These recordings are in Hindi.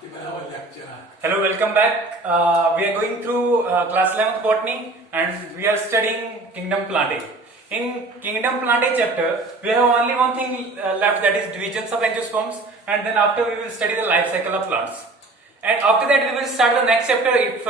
Hello, welcome back. We are going through class 11th botany and we are studying kingdom plantae. In kingdom plantae chapter, we have only one thing left, that is divisions of angiosperms, and then after we will study the life cycle of plants. And after that we will start the next chapter if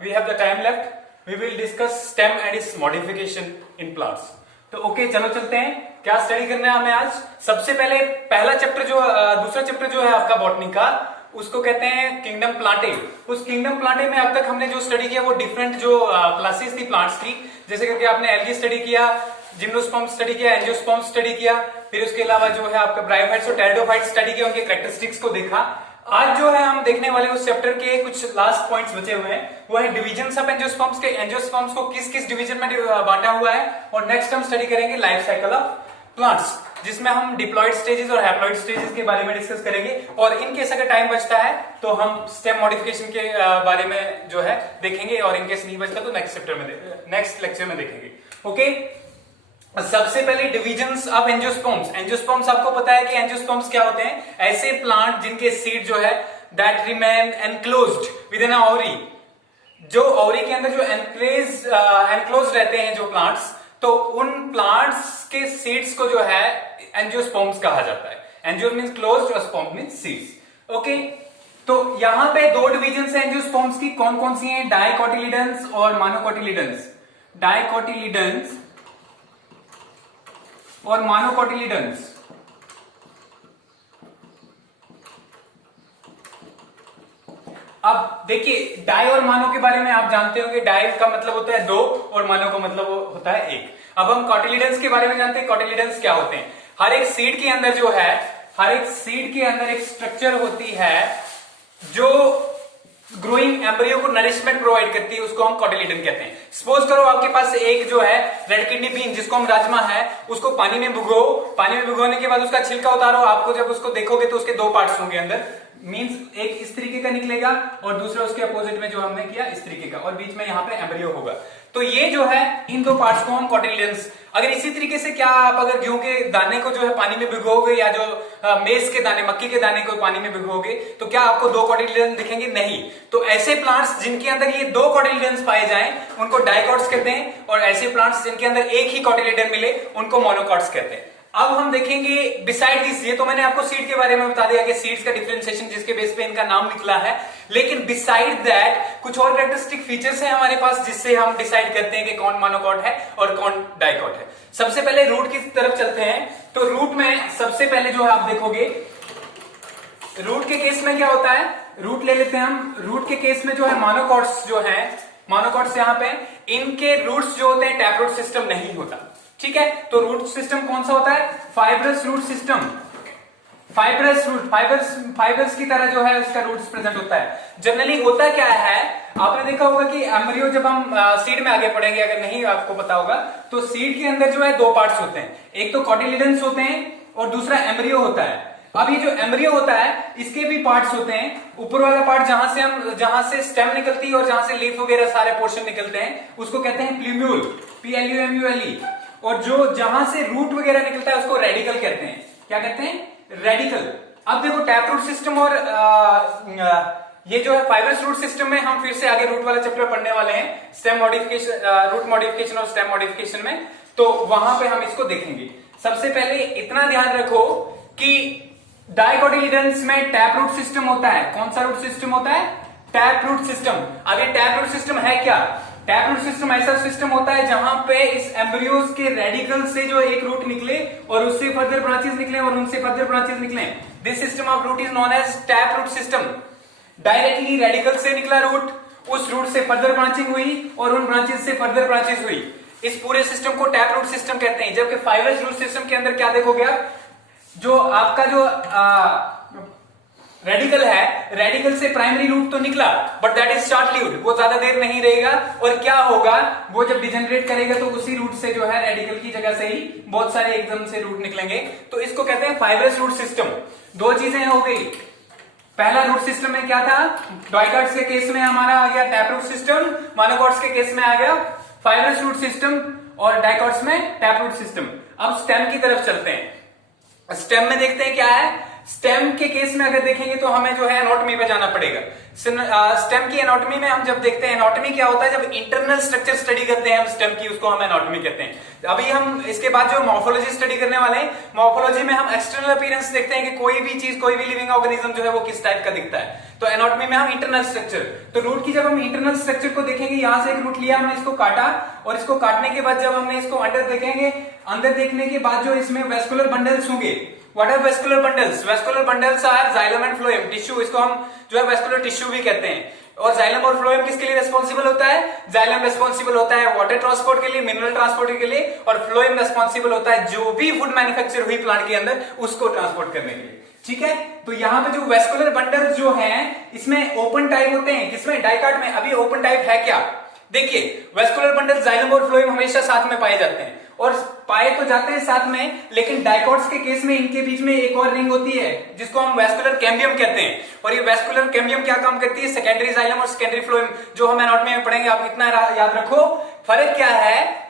we have the time left. We will discuss stem and its modification in plants. तो ओके चलो चलते हैं, क्या स्टडी करना है हमें आज। सबसे पहले पहला चैप्टर जो दूसरा चैप्टर जो है आपका बॉटनी का, उसको कहते हैं किंगडम प्लांटे। उस किंगडम प्लांटे में अब तक हमने जो स्टडी किया वो डिफरेंट जो क्लासेस थी प्लांट्स की, जैसे करके आपने एल्गी स्टडी किया, जिम्नोस्पर्म स्टडी किया, एंजियोस्पर्म स्टडी किया, फिर उसके अलावा जो है आपका ब्रायोफाइट्स और टेरिडोफाइट्स स्टडी किया, उनके कैरेक्टरिस्टिक्स को देखा। आज जो है हम देखने वाले उस चैप्टर के कुछ लास्ट पॉइंट्स बचे हुए हैं, वो है डिविजन्स ऑफ एंजियोस्पर्म्स के, एंजियोस्पर्म्स को किस किस डिवीजन में बांटा हुआ है, और नेक्स्ट हम स्टडी करेंगे लाइफ साइकिल ऑफ प्लांट्स, जिसमें हम डिप्लॉइड स्टेजेस और हैप्लॉइड स्टेजेस के बारे में डिस्कस करेंगे। और इनकेस अगर टाइम बचता है तो हम स्टेम मॉडिफिकेशन के बारे में जो है देखेंगे, और इनकेस नहीं बचता तो नेक्स्ट लेक्चर में देखेंगे। ओके, सबसे पहले डिविजन्स ऑफ एंजियोस्पर्म्स। एंजियोस्पर्म्स आपको पता है कि एंजियोस्पर्म्स क्या होते हैं, ऐसे प्लांट जिनके सीड जो है that remain enclosed with an ovary, जो ओवरी के अंदर जो एनक्लोज्ड रहते हैं जो प्लांट्स, तो उन प्लांट्स के सीड्स को जो है एंजियोस्पर्म्स कहा जाता है। एंजियो मींस क्लोज्ड और स्पर्म मींस सीड्स। ओके, तो यहां पे दो डिविजन्स हैं एंजियोस्पर्म्स की, कौन कौन सी हैं, डाइकोटिलिडन्स और मोनोकोटिलिडन्स। डाइकोटिलिडन्स और मोनोकोटिलिडन्स। अब देखिए, डाई और मानो के बारे में आप जानते होंगे, डाई का मतलब होता है दो और मानो का मतलब होता है एक। अब हम कोटिलिडन्स के बारे में जानते हैं, कोटिलिडन्स क्या होते हैं। हर एक सीड के अंदर जो है, हर एक सीड के अंदर एक स्ट्रक्चर होती है जो ग्रोइंग एम्ब्रियो को नरिशमेंट प्रोवाइड करती है, उसको हम कोटिलिडन कहते हैं। सपोज करो आपके पास एक जो है रेड किडनी बीन, जिसको हम राजमा है, उसको पानी में भिगो, पानी में भिगोने के बाद उसका छिलका उतारो, आपको जब उसको देखोगे तो उसके दो पार्ट्स होंगे अंदर, मींस एक इस तरीके का निकलेगा और दूसरा उसके अपोजिट में जो हमने किया इस तरीके का, और बीच में यहाँ पे एम्ब्रियो होगा। तो ये जो है इन दो पार्ट्स को हम कोटिलिडन्स। अगर इसी तरीके से क्या आप अगर गेहूं के दाने को जो है पानी में भिगोगे, या जो मेज के दाने, मक्की के दाने को पानी में भिगोगे, तो क्या आपको दो कोटिलिडन दिखेंगे? नहीं। तो ऐसे प्लांट्स जिनके अंदर ये दो कोटिलिडन्स पाए जाएं उनको डाइकोट्स कहते हैं, और ऐसे प्लांट्स जिनके अंदर एक ही कोटिलिडन मिले उनको मोनोकोट्स कहते हैं। अब हम देखेंगे बिसाइड दिस, ये तो मैंने आपको सीड के बारे में बता दिया कि सीड्स का डिफरेंशिएशन जिसके बेस पे इनका नाम निकला है, लेकिन बिसाइड दैट कुछ और कैरेक्टरिस्टिक फीचर्स हैं हमारे पास जिससे हम डिसाइड करते हैं कि कौन मोनोकोट है और कौन डाइकोट है। सबसे पहले रूट की तरफ चलते हैं। तो रूट में सबसे पहले जो है आप देखोगे, रूट के केस में क्या होता है, रूट ले लेते हैं हम। रूट के केस में जो है मोनोकोट्स जो है, मोनोकोट्स यहाँ पे इनके रूट्स जो होते हैं टैप रूट सिस्टम नहीं होता। ठीक है, तो रूट सिस्टम कौन सा होता है, fibrous root system. Fibrous root, fibres की तरह जो है उसका रूट्स प्रेजेंट होता है। जनरली होता क्या है, आपने देखा होगा कि एम्ब्रियो, जब हम सीड में आगे पढ़ेंगे, अगर नहीं आपको पता होगा, तो सीड के अंदर जो है दो पार्ट्स होते हैं, एक तो कोटिलिडन्स होते हैं और दूसरा एम्ब्रियो होता है। अब ये जो एम्ब्रियो होता है इसके भी पार्ट्स होते हैं। ऊपर वाला पार्ट जहां से स्टेम निकलती है और जहां से लीफ वगैरह सारे पोर्शन निकलते हैं उसको कहते हैं प्लूम्यूल, PLUMULE। और जो जहां से रूट वगैरह निकलता है उसको रेडिकल कहते हैं। क्या कहते हैं? रेडिकल। अब देखो टैप रूट सिस्टम और ये जो है फाइब्रस रूट सिस्टम में हम फिर से आगे रूट वाला चैप्टर पढ़ने वाले हैं, स्टेम मॉडिफिकेशन, रूट मॉडिफिकेशन और स्टेम मॉडिफिकेशन में, तो वहां पे हम इसको देखेंगे। सबसे पहले इतना ध्यान रखो कि डाइकोटिलिडन्स में टैप रूट सिस्टम होता है। कौन सा रूट सिस्टम होता है? Tap root system. अब ये टैप रूट सिस्टम है क्या? टैप रूट सिस्टम ऐसा सिस्टम होता है जहां पे इस एम्ब्रियोज के रेडिकल से जो एक रूट निकले और उससे फर्दर ब्रांचेस निकले और उनसे फर्दर ब्रांचेस निकले। This system of root is known as tap root system. Directly radical से निकला रूट, उस रूट से फर्दर ब्रांचिंग हुई और उन ब्रांचेस से फर्दर ब्रांचेस हुई। इस पूरे सिस्टम को टैप रूट सिस्टम कहते हैं। जबकि फाइब्रस रूट सिस्टम के अंदर क्या देखोगे आप, जो आपका जो रेडिकल है, रेडिकल से प्राइमरी रूट तो निकला but that is short lived, वो ज्यादा देर नहीं रहेगा, और क्या होगा, वो जब डिजेनरेट करेगा तो उसी रूट से जो है रेडिकल की जगह से ही बहुत सारे एकदम से रूट निकलेंगे। तो इसको कहते हैं फाइब्रस रूट सिस्टम। दो चीजें हो गई, पहला रूट सिस्टम में क्या था, डाइकोट्स के केस में हमारा आ गया टैप रूट सिस्टम, मोनोकोट्स के केस में आ गया फाइब्रस रूट सिस्टम, और डाइकोट्स में टैप रूट सिस्टम। अब स्टेम की तरफ चलते हैं। स्टेम में देखते हैं क्या है, स्टेम के केस में अगर देखेंगे तो हमें जो है एनाटॉमी पे जाना पड़ेगा। स्टेम की एनाटॉमी में हम जब देखते हैं, एनाटॉमी क्या होता है, जब इंटरनल स्ट्रक्चर स्टडी करते हैं हम स्टेम की, उसको हम एनाटॉमी कहते हैं। अभी हम इसके बाद जो मॉर्फोलॉजी स्टडी करने वाले हैं, मॉर्फोलॉजी में हम एक्सटर्नल अपीयरेंस देखते हैं कि कोई भी चीज, कोई भी लिविंग ऑर्गेनिज्म जो है वो किस टाइप का दिखता है। तो एनाटॉमी में हम इंटरनल स्ट्रक्चर, तो रूट की जब हम इंटरनल स्ट्रक्चर को देखेंगे, यहां से एक रूट लिया हमने, इसको काटा, और इसको काटने के बाद जब हमने इसको अंदर देखेंगे, अंदर देखने के बाद जो इसमें वेस्कुलर बंडल्स होंगे, what are vascular bundles? Vascular bundles are xylem and phloem tissue, इसको हम जो है वेस्कुलर टिश्यू भी कहते हैं। और जाइलम और फ्लोएम किसके लिए रिस्पॉन्सिबल होता है? जाइलम रिस्पॉन्सिबल होता है वाटर ट्रांसपोर्ट के लिए, मिनरल ट्रांसपोर्ट के लिए, और फ्लोएम रिस्पॉन्सिबल होता है जो भी फूड मैन्युफैक्चर हुई प्लांट के अंदर उसको ट्रांसपोर्ट करने के लिए। ठीक है, तो यहाँ पे जो वेस्कुलर बंडल जो हैं, इसमें ओपन टाइप होते हैं, किसमें? डाइकाट में। अभी ओपन टाइप है क्या? देखिए, वेस्कुलर बंडल जाइलम और फ्लोएम हमेशा साथ में पाए जाते हैं, और पाए तो जाते हैं साथ में, लेकिन डाइकॉट्स के केस में इनके बीच में एक और रिंग होती है जिसको हम वेस्कुलर कैम्बियम कहते हैं। और ये वेस्कुलर कैम्बियम क्या काम करती है? सेकेंडरी जाइलम और सेकेंडरी फ्लोएम, जो हम एनाटॉमी में पढ़ेंगे, आप इतना याद रखो। फर्क क्या है?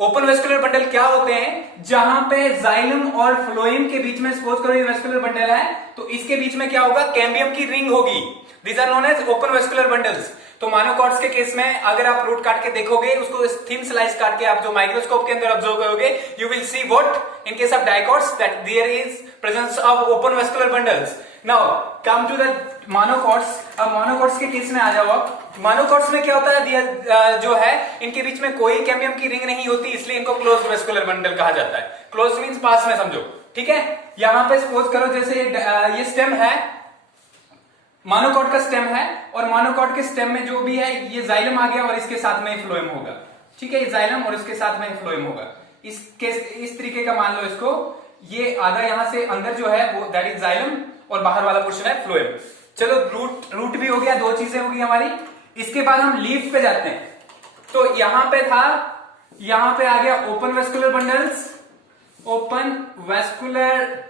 ओपन वेस्कुलर बंडल क्या होते हैं? जहां पे जाइलम और फ्लोएम के बीच में, सपोज करो ये वेस्कुलर बंडल है, तो इसके बीच में क्या होगा? कैम्बियम की रिंग होगी। These are known as open vascular bundles. तो मोनोकॉट्स के केस में अगर आप रूट काट के देखोगे, उसको थिन स्लाइस काट के आप जो माइक्रोस्कोप के अंदर ऑब्जर्व करोगे, you will see what in case of dicots that there is presence of open vascular bundles. Now come to the monocots. अब मोनोकॉट्स के केस में आ जाओ आप। मोनोकॉट्स में क्या होता है? जो है इनके बीच में कोई कैम्बियम की रिंग नहीं होती, इसलिए इनको क्लोज्ड वेस्कुलर बंडल कहा जाता है। क्लोज मींस पास में समझो, ठीक है। यहां पे सपोज करो जैसे ये स्टेम है, मोनोकॉट का स्टेम है, और मोनोकॉट के स्टेम में जो भी है ये जाइलम आ गया और इसके साथ में फ्लोएम होगा। ठीक है, ये जाइलम और इसके साथ में फ्लोएम होगा। इस तरीके का मान लो इसको, ये आधा यहां से अंदर जो है वो दैट इज जाइलम, और बाहर वाला पोर्शन है फ्लोएम। चलो रूट भी हो गया, दो चीजें होगी हमारी। इसके बाद हम लीफ पे जाते हैं। तो यहां पे था, यहां पे आ गया open vascular bundles, open vascular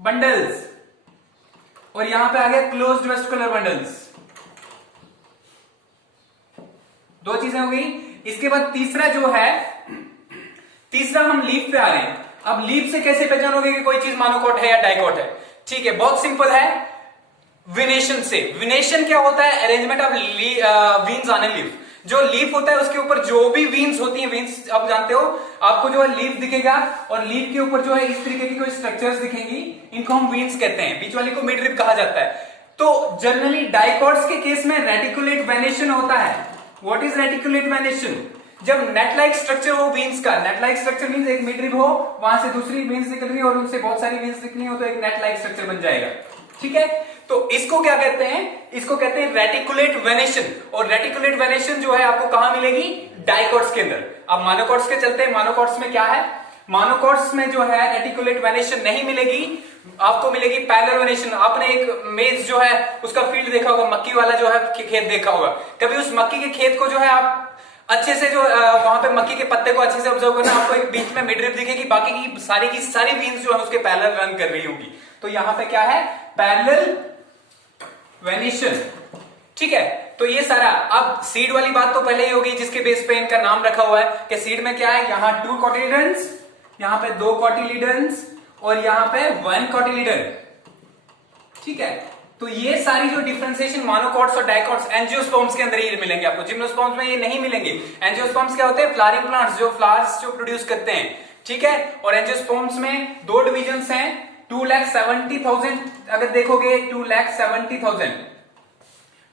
bundles, और यहां पे आ गया क्लोज्ड वेस्कुलर बंडल्स। दो चीजें हो गई। इसके बाद तीसरा जो है, तीसरा हम लीफ पे आ रहे हैं। अब लीफ से कैसे पहचानोगे कि कोई चीज मोनोकॉट है या डाइकॉट है? ठीक है, बहुत सिंपल है, विनेशन से। विनेशन क्या होता है? Arrangement of veins on a leaf. जो लीफ होता है उसके ऊपर जो भी वीन्स होती हैं, वीन्स आप जानते हो, आपको जो है लीफ दिखेगा, और लीफ के ऊपर जो है इस तरीके की कोई स्ट्रक्चर्स दिखेंगी, इनको हम वीन्स कहते हैं। बीच वाली को मिडरिब कहा जाता है। तो जनरली डाइकॉट्स के केस में रेटिकुलेट वेनेशन होता है। What is reticulate venation? जब नेट लाइक स्ट्रक्चर हो वीन्स का, नेट लाइक स्ट्रक्चर मींस एक मिडरिब हो, वहां से दूसरी वीन्स निकल रही है और उनसे बहुत सारी वीन्स निकलनी हो, तो एक नेट लाइक स्ट्रक्चर बन जाएगा। ठीक है, तो इसको क्या कहते हैं? इसको कहते हैं रेटिकुलेट वेनेशन। और रेटिकुलेट वेनेशन जो है आपको कहां मिलेगी? डाइकॉट्स के अंदर। अब मोनोकॉट्स के चलते हैं। मोनोकॉट्स में क्या है? मोनोकॉट्स में जो है रेटिकुलेट वेनेशन नहीं मिलेगी, आपको मिलेगी पैरेलल वेनेशन। आपने एक मेज जो है उसका फील्ड देखा होगा, मक्की वाला जो है खेत देखा होगा। कभी उस मक्की के खेत को जो है आप अच्छे से, जो वहां पे मक्की के पत्ते को अच्छे से ऑब्जर्व करना, आपको एक बीच में मिडरिब दिखेगी, बाकी की सारी वीन्स जो है उसके पैरेलल रन कर रही होगी। तो यहां पे क्या है? Parallel venation. ठीक है, तो ये सारा। अब सीड वाली बात तो पहले ही होगी, जिसके बेस पे इनका नाम रखा हुआ है कि सीड में क्या है। यहां 2 कॉटिलीडन्स, यहां पे 2 कॉटिलीडन्स, और यहां पे 1 कॉटिलीडन। ठीक है, तो ये सारी जो डिफरेंशिएशन मोनोकॉट्स और डाइकॉट्स एंजियोस्पर्म्स के अंदर ही मिलेंगे आपको। जिम्नोस्पर्म्स में ये नहीं मिलेंगे। एंजियोस्पर्म्स क्या होते हैं? फ्लावरिंग प्लांट्स, जो फ्लावर्स जो प्रोड्यूस करते हैं। ठीक है, और एंजियोस्पर्म्स में 2 डिविजन्स हैं। 2,70,000 अगर देखोगे, 2,70,000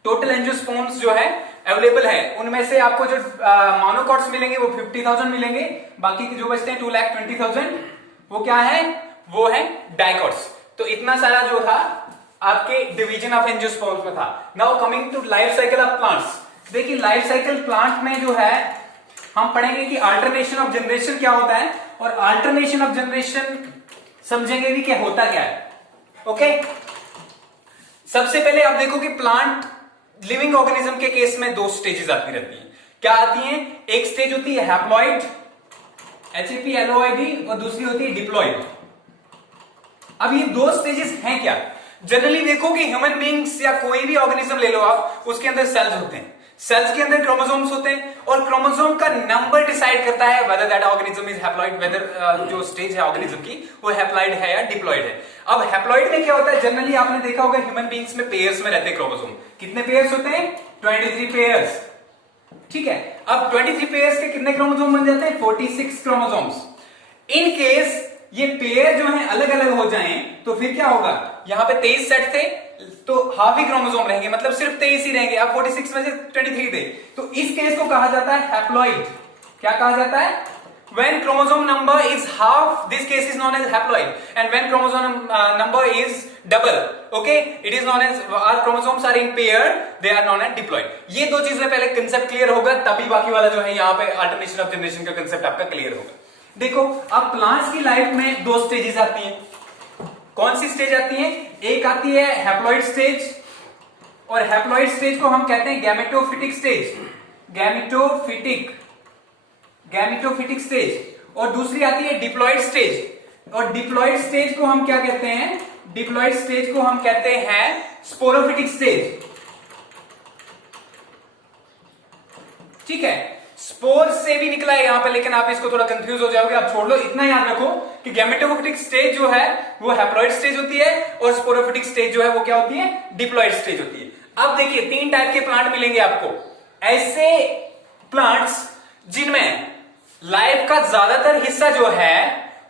टोटल एंजियोस्पर्म्स जो है अवेलेबल है। उनमें से आपको जो मोनोकॉट्स मिलेंगे वो 50,000 मिलेंगे, बाकी के जो बचते हैं 2,20,000 वो क्या है? वो है डाइकॉट्स। तो इतना सारा जो था आपके डिवीजन ऑफ एंजियोस्पर्म्स में था। Now coming to life cycle of plants. देखिए, लाइफ साइकिल प्लांट में जो है हम पढ़ेंगे कि अल्टरनेशन ऑफ जनरेशन क्या होता है, और अल्टरनेशन ऑफ जनरेशन समझेंगे भी क्या होता क्या है। ओके, सबसे पहले आप देखो कि प्लांट लिविंग ऑर्गेनिज्म के केस में 2 स्टेजेस आती रहती हैं। क्या आती हैं? एक स्टेज होती है हैप्लॉइड, HAPLOID, और दूसरी होती है डिप्लॉइड। अब ये 2 स्टेजेस हैं क्या? जनरली देखो कि ह्यूमन बींग्स या कोई भी ऑर्गेनिज्म ले लो आप, उसके अंदर सेल्स होते हैं। सेल्स के अंदर क्रोमोसोम्स होते हैं और क्रोमोसोम का नंबर डिसाइड करता है whether that organism is haploid, whether जो स्टेज है ऑर्गेनिज्म की वो हैप्लॉइड है या डिप्लॉइड है। अब हैप्लॉइड में क्या होता है, जनरली आपने देखा होगा ह्यूमन बींग्स में पेयर्स में रहते हैं क्रोमोसोम। कितने पेयर्स होते हैं? 23 पेयर्स। ठीक है, अब 23 पेयर्स के कितने क्रोमोसोम बन जाते हैं? 46 क्रोमोसोम्स। इन केस ये पेयर जो है अलग अलग हो जाएं तो फिर क्या होगा, यहां पे 23 सेट थे तो हाफ ही क्रोमोसोम रहेंगे, मतलब सिर्फ 23 ही रहेंगे। अब 46 में से 23 थे, तो इस केस को कहा जाता है हैप्लॉइड। क्या कहा जाता है? When chromosome number is half, this case is known as haploid, and when chromosome number is double, okay, it is known as, our chromosomes are in pair, they are known as diploid. ये दो चीजें पहले कंसेप्ट क्लियर होगा, तभी बाकी वाला जो है यहाँ पे अल्टरनेशन ऑफ जनरेशन का कंसेप्ट आपका क्लियर होगा। देखो, अब प्लांट्स की लाइफ में दो स्टेजेस आती हैं। कौन सी स्टेज आती है? एक आती है हैप्लॉइड स्टेज, और हैप्लॉइड स्टेज को हम कहते हैं गैमेटोफिटिक स्टेज, गैमेटोफिटिक स्टेज। और दूसरी आती है डिप्लॉइड स्टेज, और डिप्लॉइड स्टेज को हम क्या कहते हैं? डिप्लॉइड स्टेज को हम कहते हैं स्पोरोफिटिक स्टेज। ठीक है, स्पोर से भी निकला है यहां पे, लेकिन आप इसको थोड़ा कंफ्यूज हो जाओगे, आप छोड़ लो। इतना याद रखो कि गैमेटोफिटिक स्टेज जो है वो हैप्लॉइड स्टेज होती है, और स्पोरोफिटिक स्टेज जो है वो क्या होती है? डिप्लॉइड स्टेज होती है। अब देखिए, तीन टाइप के प्लांट मिलेंगे आपको। ऐसे प्लांट्स जिनमें लाइफ का ज्यादातर हिस्सा जो है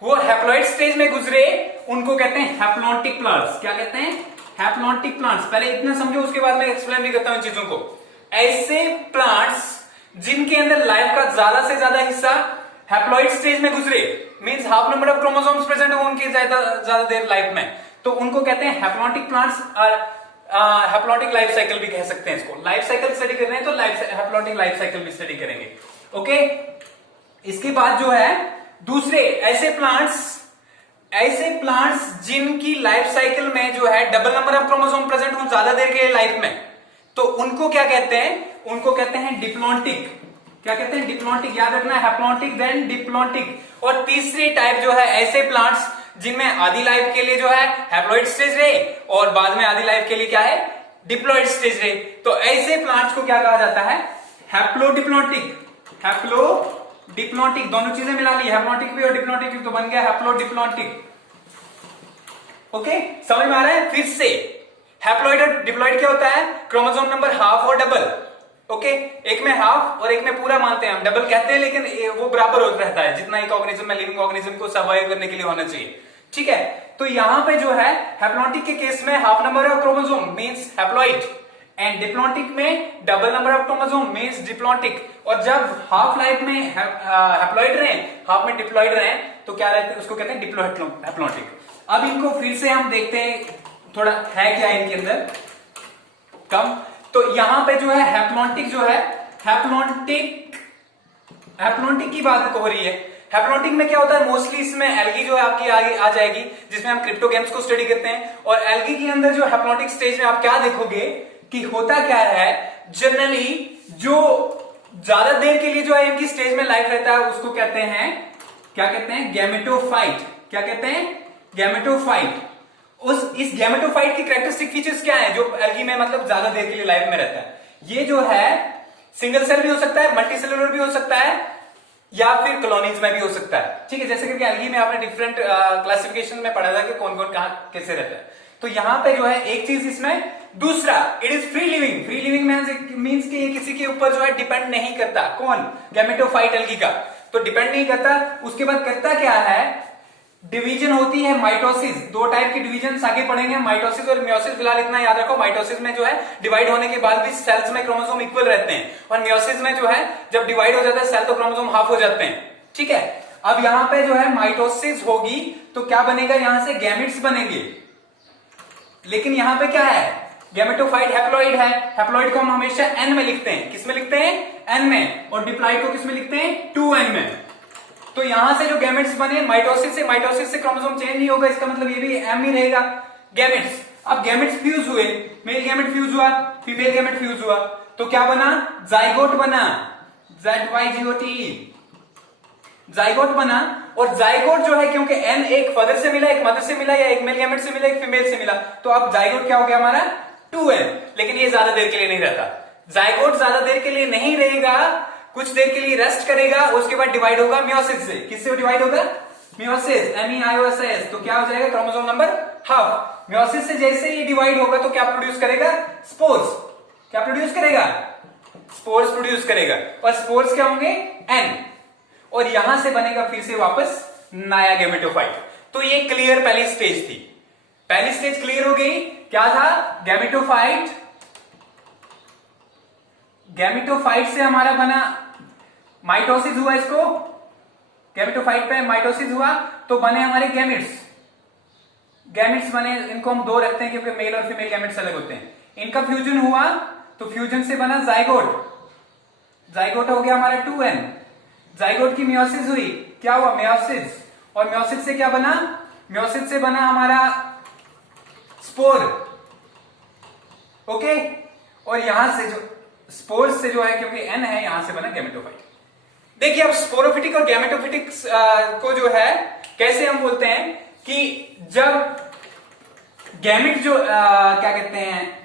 वो हैप्लॉइड स्टेज में गुजरे, उनको कहते हैं हैप्लॉन्टिक प्लांट्स। क्या कहते हैं? Haplontic plants. पहले इतना समझो, उसके बाद मैं एक्सप्लेन भी करता हूं इन चीजों को। ऐसे प्लांट्स जिनके अंदर लाइफ का ज्यादा से ज्यादा हिस्सा हैप्लॉइड स्टेज में गुजरे, means half number of chromosomes present हो उनकी ज्यादा देर लाइफ में, तो उनको कहते हैं haplontic plants. Haplontic life cycle भी कह सकते हैं इसको। लाइफ साइकिल स्टडी कर रहे हैं तो हैप्लॉन्टिक लाइफ साइकिल भी स्टडी करेंगे। ओके, इसके बाद जो है दूसरे ऐसे प्लांट्स जिनकी लाइफ साइकिल में जो है double number of chromosome present हो ज्यादा देर के लाइफ में, तो उनको क्या कहते हैं? उनको कहते हैं डिप्लॉन्टिक। क्या कहते हैं? डिप्लॉन्टिक। याद रखना, हैप्लॉन्टिक देन डिप्लॉन्टिक। और तीसरी टाइप जो है ऐसे प्लांट्स जिनमें आधी लाइफ के लिए जो है हैप्लॉइड स्टेज रहे और बाद में आधी लाइफ के लिए क्या है? डिप्लॉइड स्टेज रहे। तो ऐसे प्लांट्स को क्या कहा जाता है? हैप्लोडिप्लॉन्टिक। हैप्लोडिप्लॉन्टिक, दोनों चीजें मिला ली, हैप्लॉन्टिक भी और डिप्लॉन्टिक भी, तो बन गया हैप्लोडिप्लॉन्टिक। ओके, समझ में आ रहा है? फिर से हैप्लॉइड और डिप्लॉइड क्या होता है? क्रोमोसोम नंबर हाफ और डबल। ओके, एक में हाफ और एक में पूरा मानते हैं हम, डबल कहते हैं, लेकिन वो बराबर होता रहता है जितना एक ऑर्गेनिज्म में, लिविंग ऑर्गेनिज्म को सर्वाइव करने के लिए होना चाहिए। ठीक है, तो यहां पे जो है हैप्लॉन्टिक के केस में half number of chromosome means haploid, and diplontic में double number of chromosome means diplontic. और जब हाफ लाइफ में हैप्लॉइड रहे, हाफ में डिप्लॉइड रहे, तो क्या रहते हैं? उसको कहते हैं डिप्लॉन्टिक। अब इनको फिर से हम देखते हैं थोड़ा है क्या इनके अंदर कम। तो यहां पे जो है हैप्लॉन्टिक जो है, हैप्लॉन्टिक की बात हो रही है। हैप्लॉन्टिक में क्या होता है? मोस्टली इसमें एल्गी जो है आपकी आगे आ जाएगी, जिसमें हम क्रिप्टोगेम्स को स्टडी करते हैं। और एल्गी के अंदर जो हैप्लॉन्टिक स्टेज में आप क्या देखोगे कि होता क्या है, जनरली जो ज्यादा देर के लिए जो है इनकी स्टेज में लाइफ रहता है उसको कहते हैं, क्या कहते हैं? गैमेटोफाइट। क्या कहते हैं? गैमेटोफाइट। इस गैमेटोफाइट की कैरेक्टरिस्टिक फीचर्स क्या है जो एल्गी में मतलब ज्यादा देर के लिए लाइफ में रहता है? ये जो है सिंगल सेल भी हो सकता है, मल्टी सेलुलर भी हो सकता है, या फिर कॉलोनीज में भी हो सकता है। ठीक है, जैसे कि एल्गी में आपने डिफरेंट क्लासिफिकेशन में पढ़ा था कि कौन कौन कहां कैसे रहता है। तो यहां पे जो है एक चीज इसमें, दूसरा it is free living. Free living means कि ये किसी के ऊपर जो है डिपेंड नहीं करता। कौन? गैमेटोफाइट एल्गी का। तो डिपेंड नहीं करता। उसके बाद करता क्या है? डिवीजन होती है माइटोसिस। दो टाइप की डिवीजन आगे पढ़ेंगे, माइटोसिस और मियोसिस। फिलहाल इतना याद रखो, माइटोसिस में जो है डिवाइड होने के बाद भी सेल्स में क्रोमोसोम इक्वल रहते हैं, और मियोसिस में जो है जब डिवाइड हो जाता है सेल तो क्रोमोसोम हाफ हो जाते हैं। ठीक है, अब यहां पे जो है माइटोसिस होगी तो क्या बनेगा? यहां से गैमेट्स बनेंगे। लेकिन यहां पे क्या है? गैमेटोफाइट हैप्लॉइड है। हैप्लॉइड को हम हमेशा एन में लिखते हैं। किस में लिखते हैं? एन में। और डिप्लॉइड को किस में लिखते हैं? 2n में। तो यहां से जो गैमेट्स बने, माइटोसिस से क्रोमोसोम चेंज नहीं होगा, इसका मतलब ये भी एम ही रहेगा, गैमेट्स। अब गैमेट्स फ्यूज हुए, मेल गैमेट फ्यूज हुआ, फीमेल गैमेट फ्यूज हुआ, तो क्या बना? जाइगोट बना, ZYGOT, जाइगोट बना। और जाइगोट जो है, क्योंकि एन एक फादर से मिला, एक मदर से मिला, या एक मेल गैमेट से मिला, एक फीमेल से मिला, तो अब जाइगोट क्या हो गया हमारा? 2n। लेकिन ये ज्यादा देर के लिए नहीं रहता। जाइगोट ज्यादा देर के लिए नहीं रहेगा, कुछ देर के लिए रेस्ट करेगा, उसके बाद डिवाइड होगा मियोसिस से। किससे डिवाइड होगा? Meiosis, MEIOSIS। तो क्या हो जाएगा? Chromosome number half. मियोसिस से जैसे ये डिवाइड होगा तो क्या प्रोड्यूस करेगा? स्पोर्स। क्या प्रोड्यूस करेगा? स्पोर्स प्रोड्यूस करेगा। और स्पोर्स क्या होंगे? N। और यहां से बनेगा फिर से वापस नया गैमेटोफाइट। तो ये क्लियर पहली स्टेज थी। पहली स्टेज क्लियर हो गई। क्या था? गैमेटोफाइट। गैमेटोफाइट से हमारा बना, माइटोसिस हुआ, इसको गैमेटोफाइट पे माइटोसिस हुआ तो बने हमारे गैमेट्स। गैमेट्स बने, इनको हम दो रखते हैं क्योंकि मेल और फीमेल गैमेट्स अलग होते हैं। इनका फ्यूजन हुआ तो फ्यूजन से बना जाइगोट। जाइगोट हो गया हमारा 2N। जाइगोट की मियोसिस हुई, क्या हुआ? मियोसिस। और मियोसिस से क्या बना? मियोसिस से बना हमारा स्पोर। ओके। और यहां से जो स्पोर से जो है, क्योंकि N है, यहां से बना गैमेटोफाइट। देखिए अब स्पोरोफिटिक और गैमेटोफिटिक को जो है कैसे हम बोलते हैं कि जब गैमेट जो क्या कहते हैं,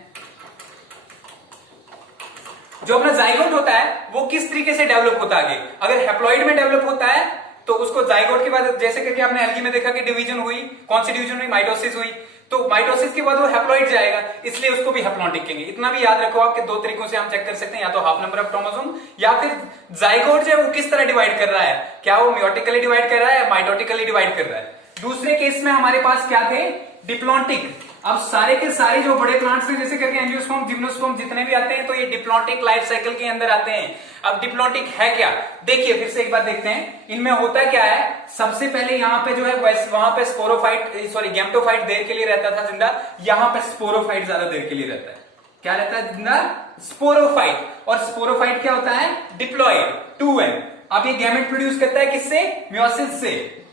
जो अपना जाइगोट होता है वो किस तरीके से डेवलप होता है आगे। अगर हैप्लॉइड में डेवलप होता है तो उसको जाइगोट के बाद, जैसे करके आपने एल्गी में देखा कि डिवीजन हुई, कौन सी डिवीजन हुई? माइटोसिस हुई। तो माइटोसिस के बाद वो हैप्लॉइड जाएगा, इसलिए उसको भी हैप्लॉन्टिक कहेंगे। इतना भी याद रखो आप कि दो तरीकों से हम चेक कर सकते हैं, या तो हाफ नंबर ऑफ क्रोमोसोम या फिर जाइगोट जो है वो किस तरह डिवाइड कर रहा है, क्या वो मियोटिकली डिवाइड कर रहा है या माइटोटिकली डिवाइड कर रहा है। दूसरे केस में हमारे पास क्या थे? डिप्लॉन्टिक। अब सारे के सारे जो बड़े प्लांट्स हैं, जैसे करके एंजियोस्पर्म, जिम्नोस्पर्म, जितने भी आते हैं तो ये डिप्लॉन्टिक लाइफ साइकिल के अंदर आते हैं। अब डिप्लॉन्टिक है क्या? देखिए फिर से एक बार देखते हैं इनमें होता क्या है। सबसे पहले यहाँ पे जो है वहां पे स्पोरोफाइट, सॉरी गैमेटोफाइट देर के लिए रहता था जिंदा, यहाँ पे स्पोरोफाइट ज्यादा देर के लिए रहता है। क्या रहता है जिंदा? स्पोरोफाइट। और स्पोरोफाइट क्या होता है? Diploid, 2N। अब ये गैमेट प्रोड्यूस करता है किससे? मियोसिस से।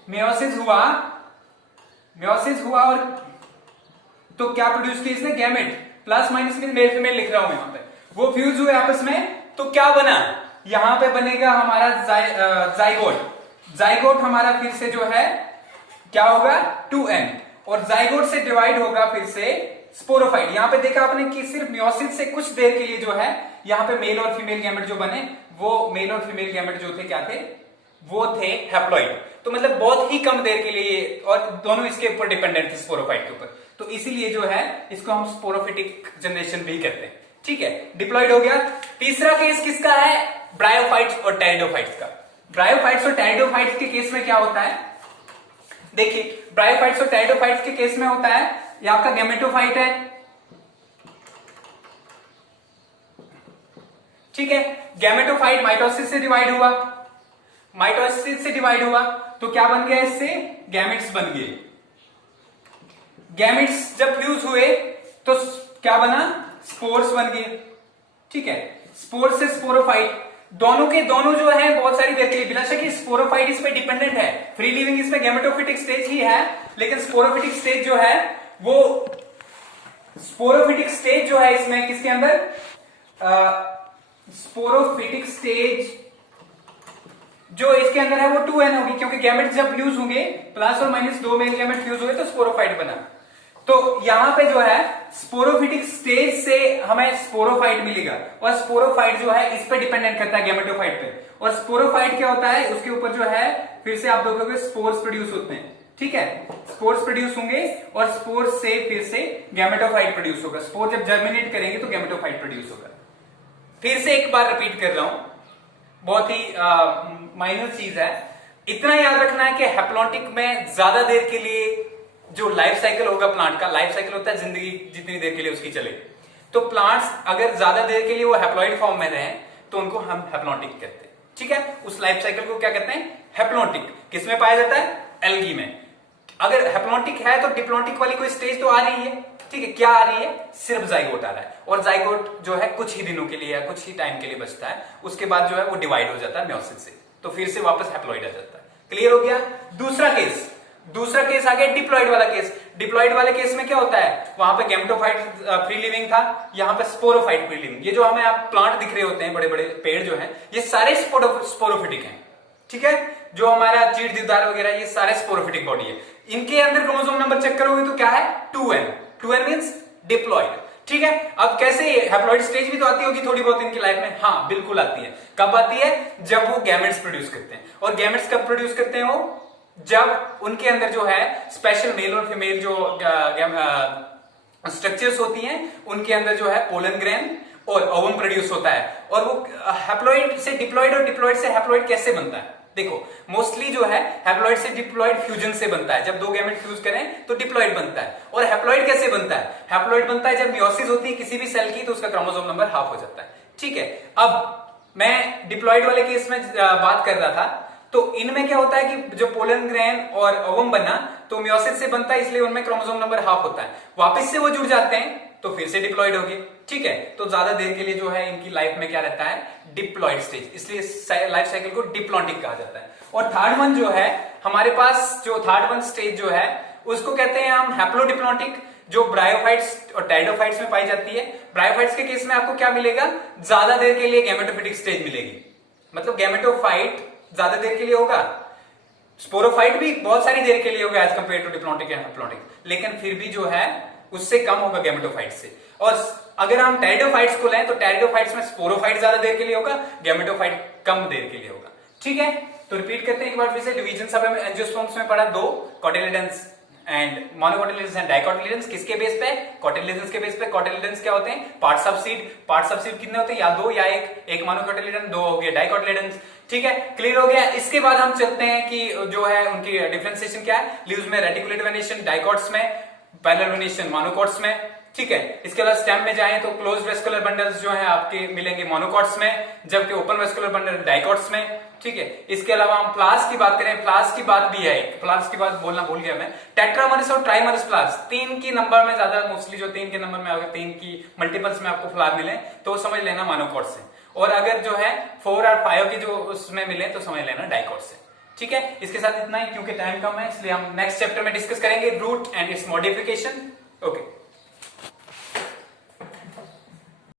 मियोसिस हुआ और तो क्या प्रोड्यूस किया इसने? गैमेट। प्लस माइनस में मेल फीमेल लिख रहा हूं यहां पे। वो फ्यूज हुए आपस में तो क्या बना? यहां पे बनेगा हमारा जाइगोट। जाइगोट हमारा फिर से जो है क्या होगा? 2N। और जाइगोट से डिवाइड होगा फिर से स्पोरोफाइट। यहां पे देखा आपने कि सिर्फ मियोसिस से कुछ देर के लिए जो है यहां पे मेल और फीमेल गैमेट जो बने, वो मेल और फीमेल गैमेट जो थे क्या थे? वो थे हैप्लॉइड। तो मतलब बहुत ही कम देर के लिए, और दोनों इसके ऊपर डिपेंडेंट थे, स्पोरोफाइट के ऊपर। तो इसीलिए जो है इसको हम स्पोरोफिटिक जनरेशन भी कहते हैं। ठीक है, डिप्लॉयड हो गया। तीसरा केस किसका है? ब्रायोफाइट्स और टेरिडोफाइट्स का। ब्रायोफाइट्स और टेरिडोफाइट्स के केस में क्या होता है? देखिए ब्रायोफाइट्स और टेरिडोफाइट्स के केस में होता है, ये आपका गैमेटोफाइट है। ठीक है, गैमेटोफाइट माइटोसिस से डिवाइड हुआ। माइटोसिस से डिवाइड हुआ तो क्या बन गया? इससे गैमेट्स बन गए। गैमेट्स जब फ्यूज हुए तो क्या बना? स्पोर्स बन गए। ठीक है, स्पोर्स से स्पोरोफाइट, दोनों के दोनों जो है बहुत सारी देर के लिए, बिना शक स्पोरोफाइट इस पे डिपेंडेंट है। फ्री लिविंग इसमें गैमेटोफिटिक स्टेज ही है, लेकिन स्पोरोफिटिक स्टेज जो है वो, स्पोरोफिटिक स्टेज जो है इसमें किसके अंदर? स्पोरोफिटिक स्टेज जो इसके अंदर है वो 2N होगी, क्योंकि गैमेट जब फ्यूज होंगे, प्लस और माइनस दो मेल गैमेट फ्यूज हुए तो स्पोरोफाइट बना। तो यहां पे जो है स्पोरोफिटिक स्टेज से हमें स्पोरोफाइट मिलेगा, और स्पोरोफाइट जो है इस पे डिपेंडेंट करता है गैमेटोफाइट पे। और स्पोरोफाइट क्या होता है? उसके ऊपर जो है फिर से आप देखोगे स्पोर्स प्रोड्यूस होते हैं। ठीक है, स्पोर्स प्रोड्यूस होंगे और स्पोर्स से फिर से गैमेटोफाइट प्रोड्यूस होगा। स्पोर जब जर्मिनेट करेंगे तो गैमेटोफाइट प्रोड्यूस होगा। फिर से एक बार रिपीट कर रहा हूं, बहुत ही माइनर चीज है। इतना याद रखना है कि हैप्लॉन्टिक में ज्यादा देर के लिए जो लाइफ साइकिल होगा प्लांट का, लाइफ साइकिल होता है जिंदगी जितनी देर के लिए उसकी चले, तो प्लांट्स अगर ज्यादा देर के लिए वो हैप्लॉइड फॉर्म में रहे तो उनको हम हैप्लॉन्टिक कहते हैं। ठीक है, उस लाइफ साइकिल को क्या कहते हैं? हैप्लॉन्टिक। किसमें पाया जाता है? एल्गी में। अगर हैप्लॉन्टिक है तो डिप्लॉन्टिक वाली कोई स्टेज तो आ रही है। ठीक है, क्या आ रही है? सिर्फ जाइगोट आ रहा है, और जाइगोट जो है कुछ ही दिनों के लिए या कुछ ही टाइम के लिए बचता है, उसके बाद जो है वो डिवाइड हो जाता है मियोसिस से, तो फिर से वापस हैप्लॉइड आ जाता है। क्लियर हो गया? दूसरा केस आ गया डिप्लॉइड वाला केस। डिप्लॉइड वाले केस में क्या होता है? वहां पे गैमेटोफाइट फ्री लिविंग था, यहाँ पे स्पोरोफाइट फ्री लिविंग। ये जो हमें आप प्लांट दिख रहे होते हैं, बड़े बड़े पेड़ जो हैं, ये सारे स्पोरोफिटिक हैं। ठीक है, जो हमारा चीड़ दीदार वगैरह ये सारे स्पोरोफिटिक बॉडी है। इनके अंदर क्रोमोसोम नंबर चेक करोगे तो क्या है? 2N। 2N means diploid. ठीक है, अब कैसे हैप्लॉइड स्टेज भी तो आती होगी थोड़ी बहुत इनकी लाइफ में? हाँ बिल्कुल आती है। कब आती है? जब वो गैमेट्स प्रोड्यूस करते हैं। और गैमेट्स कब प्रोड्यूस करते हैं वो? जब उनके अंदर जो है स्पेशल मेल और फीमेल जो स्ट्रक्चर्स होती हैं उनके अंदर जो है पोलन ग्रेन और ओवम प्रोड्यूस होता है। और वो हैप्लॉइड से डिप्लॉइड और डिप्लॉइड से हैप्लॉइड कैसे बनता है? देखो मोस्टली जो है हैप्लॉइड से डिप्लॉइड फ्यूजन से बनता है। जब दो गैमेट फ्यूज करें तो डिप्लॉइड बनता है। और हैप्लॉइड कैसे बनता है? हैप्लॉइड बनता है जब मियोसिस होती है किसी भी सेल की, तो उसका क्रोमोसोम नंबर हाफ हो जाता है। ठीक है, अब मैं डिप्लॉइड वाले केस में बात कर रहा था, तो इनमें क्या होता है कि जो पोलन ग्रेन और ओवम बना तो मियोसिस से बनता है, इसलिए उनमें क्रोमोसोम नंबर हाफ होता है। वापस से वो जुड़ जाते हैं तो फिर से डिप्लॉइड हो गए। ठीक है, तो ज्यादा देर के लिए जो है इनकी लाइफ में क्या रहता है? डिप्लॉइड स्टेज, इसलिए लाइफ साइकिल को डिप्लॉन्टिक कहा जाता है। और थर्ड वन जो है हमारे पास, जो थर्ड वन स्टेज जो है उसको कहते हैं हम हैप्लोडिप्लॉन्टिक, जो ब्रायोफाइट्स और टेरिडोफाइट्स में पाई जाती है। ब्रायोफाइट्स के केस में आपको क्या मिलेगा? ज्यादा देर के लिए गैमेटोफिटिक स्टेज मिलेगी, मतलब गैमेटोफाइट ज्यादा देर के लिए होगा। स्पोरोफाइट भी बहुत सारी देर के लिए होगा as compare to diplontic and haplontic, लेकिन फिर भी जो है उससे कम होगा गैमेटोफाइट से। और अगर हम टेरिडोफाइट्स को लें तो टेरिडोफाइट्स में स्पोरोफाइट ज्यादा देर के लिए होगा, गैमेटोफाइट कम देर के लिए होगा। ठीक है, तो रिपीट करते हैं एक बार फिर से। डिवीजन सब में एंजियोस्पर्म्स में पढ़ा दो, कॉटिलिडन्स एंड मोनोकॉटिलिडन्स एंड डाइकॉटिलिडन्स। किसके बेस पे? कॉटिलिडन्स के बेस पे। कॉटिलिडन्स क्या होते हैं? Parts of seed. Parts of seed कितने होते हैं? या दो या एक मोनोकॉटिलिडन, दो हो गए डाइकॉटिलिडन्स। ठीक है, क्लियर हो गया। इसके बाद हम चलते हैं कि जो है उनकी डिफरेंशिएशन क्या है। लीव्स में रेटिकुलेट वेनेशन, डाइकॉट्स में पैरेलल वेनेशन, मोनोकॉट्स में। ठीक है, इसके बाद स्टेम में जाएं तो क्लोज वेस्कुलर बंडल्स जो है आपके मिलेंगे मोनोकॉट्स में, जबकि ओपन वेस्कुलर बंडल डाइकॉट्स में। ठीक है, इसके अलावा हम प्लास की बात करें, प्लास की बात भी है, प्लास की बात बोलना भूल गया मैं। टेट्रामरस और ट्राइमरस प्लास, तीन की नंबर में ज्यादा मोस्टली जो तीन के नंबर में अगर तीन की मल्टीपल्स में आपको फ्लावर मिले तो समझ लेना मोनोकॉट से, और अगर जो है 4 और 5 की जो उसमें मिले तो समझ लेना डाइकॉट से। ठीक है, इसके साथ इतना ही, क्योंकि टाइम कम है इसलिए हम नेक्स्ट चैप्टर में डिस्कस करेंगे root and its modification. Okay.